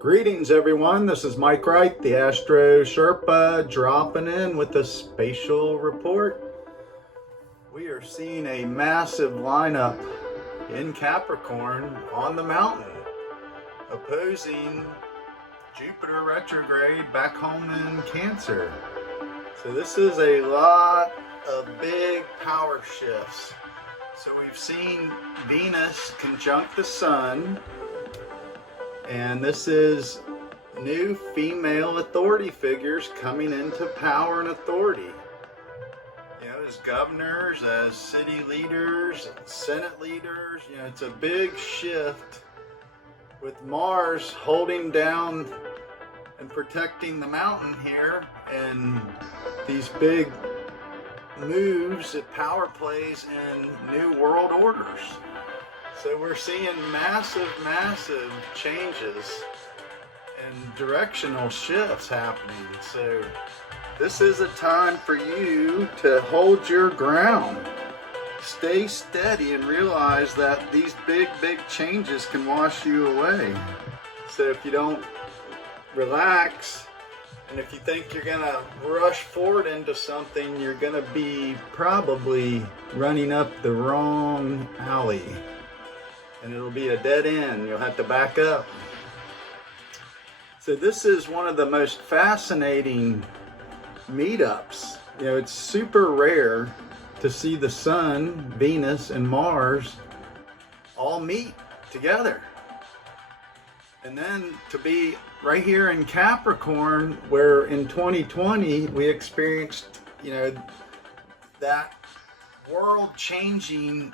Greetings everyone, this is Mike Wright, the Astro Sherpa, dropping in with a spatial report. We are seeing a massive lineup in Capricorn on the mountain, opposing Jupiter retrograde back home in Cancer. So this is a lot of big power shifts. So we've seen Venus conjunct the Sun, and this is new female authority figures coming into power and authority. You know, as governors, as city leaders, Senate leaders, you know, it's a big shift with Mars holding down and protecting the mountain here, and these big moves at power plays in new world orders. So we're seeing massive changes and directional shifts happening. So this is a time for you to hold your ground. Stay steady and realize that these big changes can wash you away. So if you don't relax, and if you think you're gonna rush forward into something, you're gonna be probably running up the wrong alley. And it'll be a dead end. You'll have to back up. So this is one of the most fascinating meetups. You know, it's super rare to see the Sun, Venus, and Mars all meet together. And then to be right here in Capricorn, where in 2020 we experienced, you know, that world-changing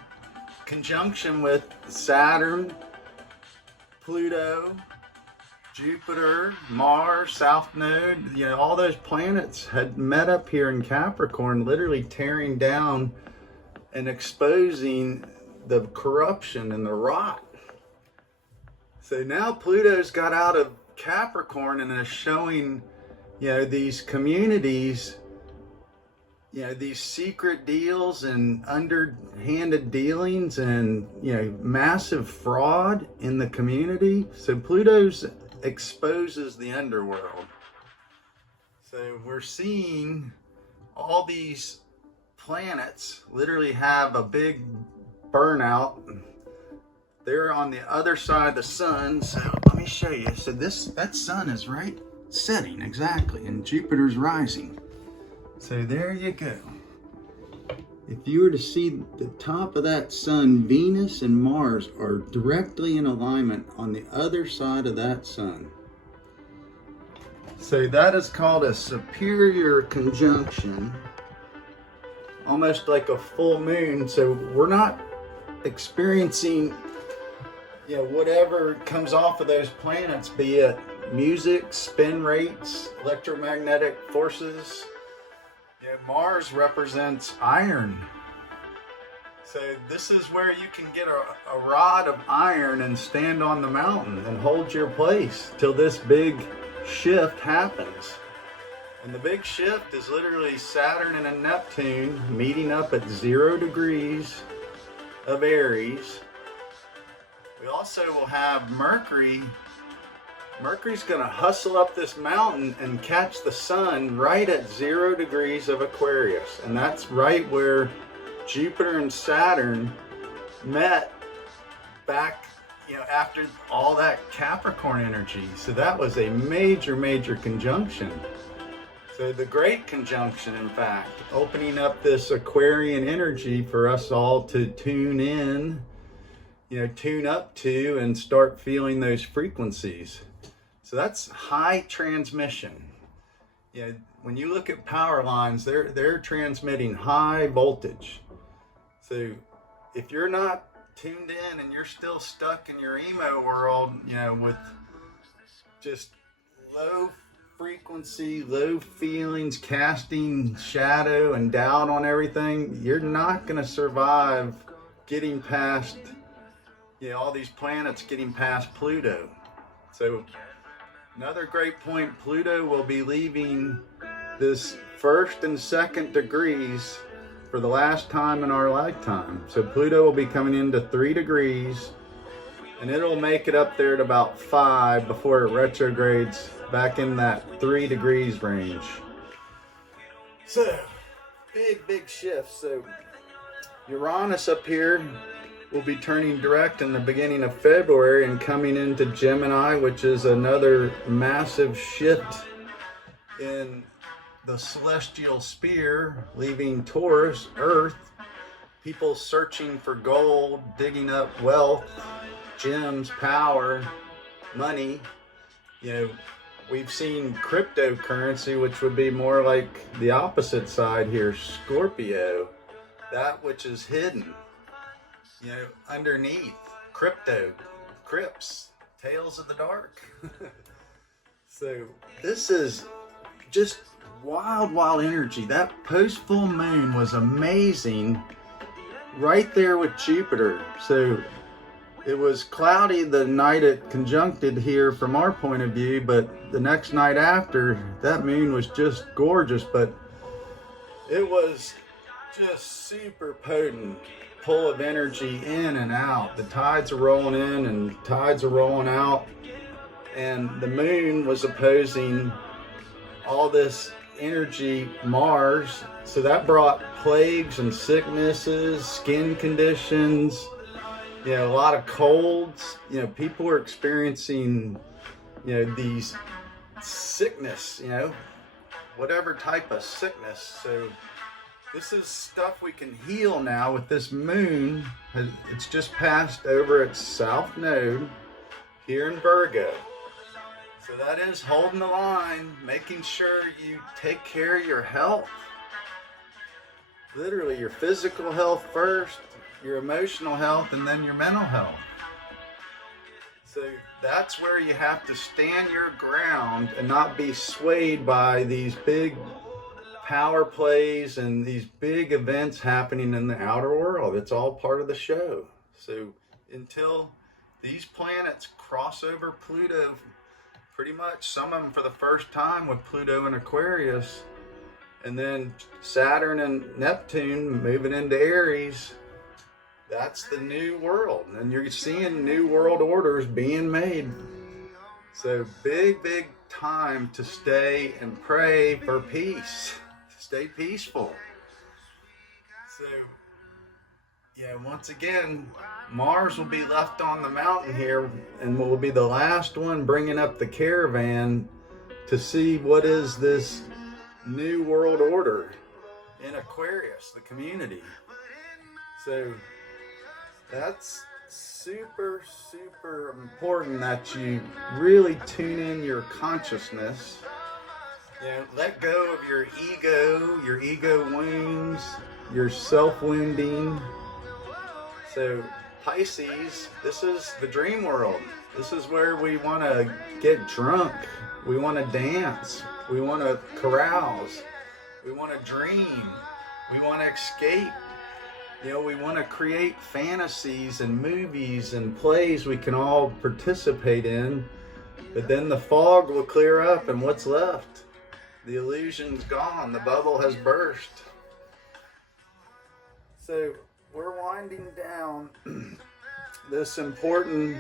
conjunction with Saturn, Pluto, Jupiter, Mars, South Node. You know, all those planets had met up here in Capricorn, literally tearing down and exposing the corruption and the rot. So now Pluto's got out of Capricorn and is showing, you know, these communities, you know, these secret deals and underhanded dealings and, you know, massive fraud in the community. So Pluto's exposes the underworld. So we're seeing all these planets literally have a big burnout. They're on the other side of the Sun. So let me show you. So that Sun is right setting exactly, and Jupiter's rising. So there you go. If you were to see the top of that Sun, Venus and Mars are directly in alignment on the other side of that Sun. So that is called a superior conjunction, almost like a full moon. So we're not experiencing, you know, whatever comes off of those planets, be it music, spin rates, electromagnetic forces. Mars represents iron. So this is where you can get a rod of iron and stand on the mountain and hold your place till this big shift happens. And the big shift is literally Saturn and Neptune meeting up at 0 degrees of Aries. We also will have Mercury. Mercury's going to hustle up this mountain and catch the Sun right at 0 degrees of Aquarius. And that's right where Jupiter and Saturn met back, you know, after all that Capricorn energy. So that was a major conjunction. So the great conjunction, in fact, opening up this Aquarian energy for us all to tune in, you know, tune up to and start feeling those frequencies. So that's high transmission. You know, when you look at power lines, they're transmitting high voltage. So if you're not tuned in and you're still stuck in your emo world, you know, with just low frequency, low feelings, casting shadow and doubt on everything, you're not going to survive getting past, you know, all these planets getting past Pluto. So another great point, Pluto will be leaving this 1st and 2nd degrees for the last time in our lifetime. So Pluto will be coming into 3 degrees and it'll make it up there at about 5 before it retrogrades back in that 3 degrees range. So, big shift. So, Uranus up here will be turning direct in the beginning of February and coming into Gemini, which is another massive shift in the celestial sphere, leaving Taurus, Earth, people searching for gold, digging up wealth, gems, power, money. You know, we've seen cryptocurrency, which would be more like the opposite side here, Scorpio, that which is hidden, you know, underneath, crypts, tales of the dark. So this is just wild energy. That post full moon was amazing right there with Jupiter. So it was cloudy the night it conjuncted here from our point of view, but the next night after, that moon was just gorgeous. But it was just super potent pull of energy in and out. The tides are rolling in and tides are rolling out, and the moon was opposing all this energy, Mars. So that brought plagues and sicknesses, skin conditions, you know, a lot of colds. You know, people were experiencing, you know, these sickness, you know, whatever type of sickness. So this is stuff we can heal now with this moon. It's just passed over its south node here in Virgo. So that is holding the line, making sure you take care of your health. Literally your physical health first, your emotional health, and then your mental health. So that's where you have to stand your ground and not be swayed by these big power plays and these big events happening in the outer world. It's all part of the show. So until these planets cross over Pluto, pretty much, some of them for the first time with Pluto and Aquarius, and then Saturn and Neptune moving into Aries, that's the new world. And you're seeing new world orders being made. So big time to stay and pray for peace. Stay peaceful. So, yeah, once again, Mars will be left on the mountain here and will be the last one bringing up the caravan to see what is this new world order in Aquarius, the community. So that's super important that you really tune in your consciousness. You know, let go of your ego wounds, your self-wounding. So Pisces, this is the dream world. This is where we want to get drunk. We want to dance. We want to carouse. We want to dream. We want to escape. You know, we want to create fantasies and movies and plays we can all participate in. But then the fog will clear up, and what's left? The illusion's gone. The bubble has burst. So we're winding down this important,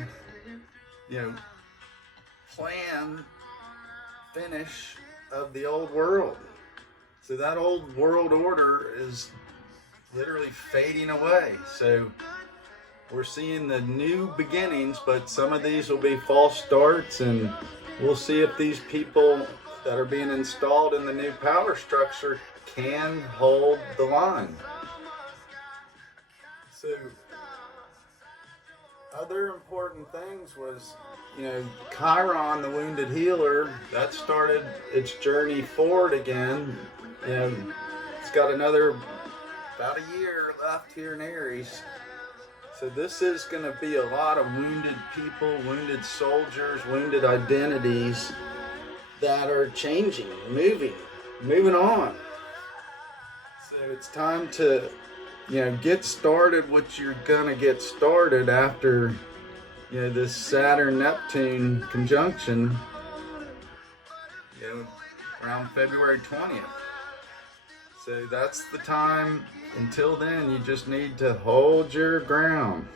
you know, finish of the old world. So that old world order is literally fading away. So we're seeing the new beginnings, but some of these will be false starts, and we'll see if these people that are being installed in the new power structure can hold the line. So other important things was, you know, Chiron, the wounded healer, that started its journey forward again. You know, it's got another about a year left here in Aries. So this is going to be a lot of wounded people, wounded soldiers, wounded identities that are changing, moving on. So it's time to, you know, get started what you're going to get started after, you know, this Saturn-Neptune conjunction, you know, around February 20th. So that's the time. Until then, you just need to hold your ground.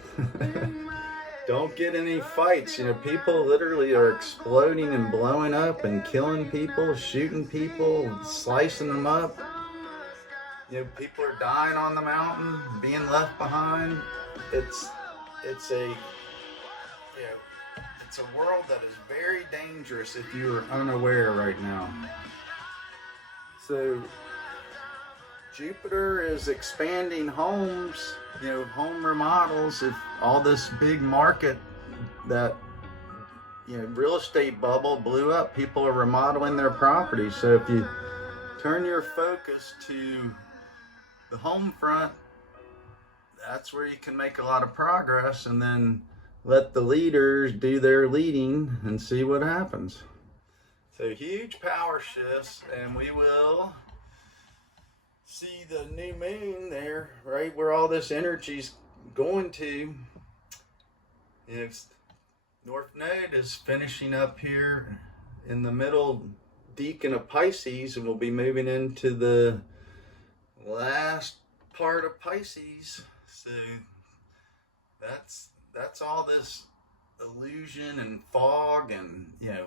don't get any fights. You know, people literally are exploding and blowing up and killing people, shooting people, slicing them up. You know, people are dying on the mountain, being left behind. It's a, you know, it's a world that is very dangerous if you are unaware right now. So Jupiter is expanding homes, you know, home remodels. If all this big market that, you know, real estate bubble blew up, people are remodeling their properties. So if you turn your focus to the home front, that's where you can make a lot of progress, and then let the leaders do their leading and see what happens. So huge power shifts, and we will see the new moon there, right where all this energy's going to. It's North Node is finishing up here in the middle decan of Pisces, and we'll be moving into the last part of Pisces. So that's all this illusion and fog and, you know,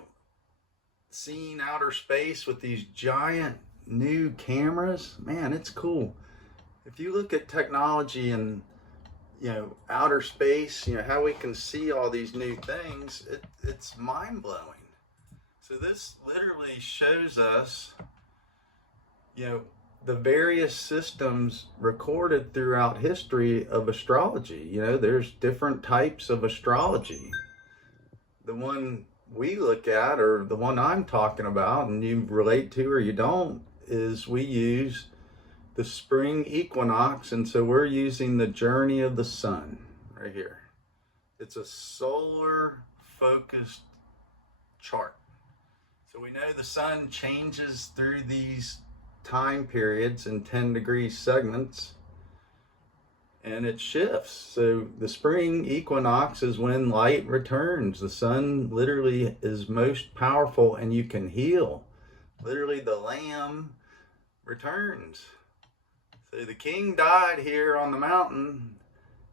seeing outer space with these giant new cameras. Man, it's cool. If you look at technology and, you know, outer space, you know, how we can see all these new things, it's mind-blowing. So this literally shows us, you know, the various systems recorded throughout history of astrology. You know, there's different types of astrology. The one we look at, or the one I'm talking about, and you relate to or you don't, is we use the spring equinox, and so we're using the journey of the sun right here. It's a solar focused chart. So we know the sun changes through these time periods in 10-degree segments, and it shifts. So the spring equinox is when light returns. The sun literally is most powerful, and you can heal. Literally, the lamb returns. So the king died here on the mountain,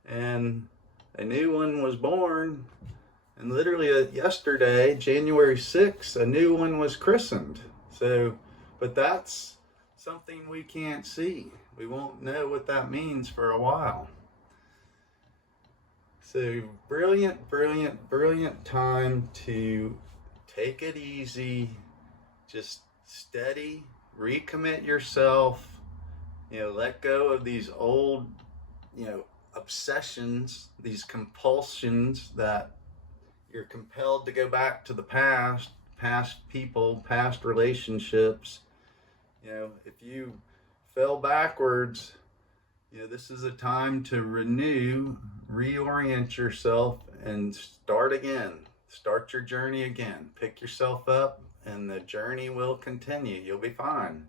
and a new one was born. And literally yesterday, January 6th, a new one was christened. So, but that's something we can't see. We won't know what that means for a while. So brilliant, brilliant, brilliant time to take it easy, just steady, recommit yourself, you know, let go of these old, you know, obsessions, these compulsions that you're compelled to go back to the past people, past relationships. You know, if you fell backwards, you know, this is a time to renew, reorient yourself, and start again. Start your journey again. Pick yourself up, and the journey will continue. You'll be fine.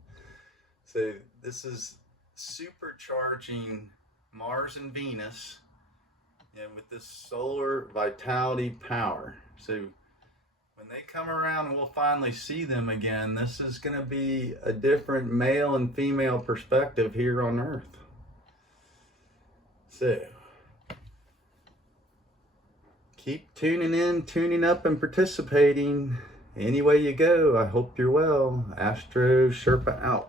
So this is supercharging Mars and Venus, you know, with this solar vitality power. So when they come around, we'll finally see them again. This is going to be a different male and female perspective here on Earth. So keep tuning in, tuning up, and participating. Any way you go, I hope you're well. Astro Sherpa out.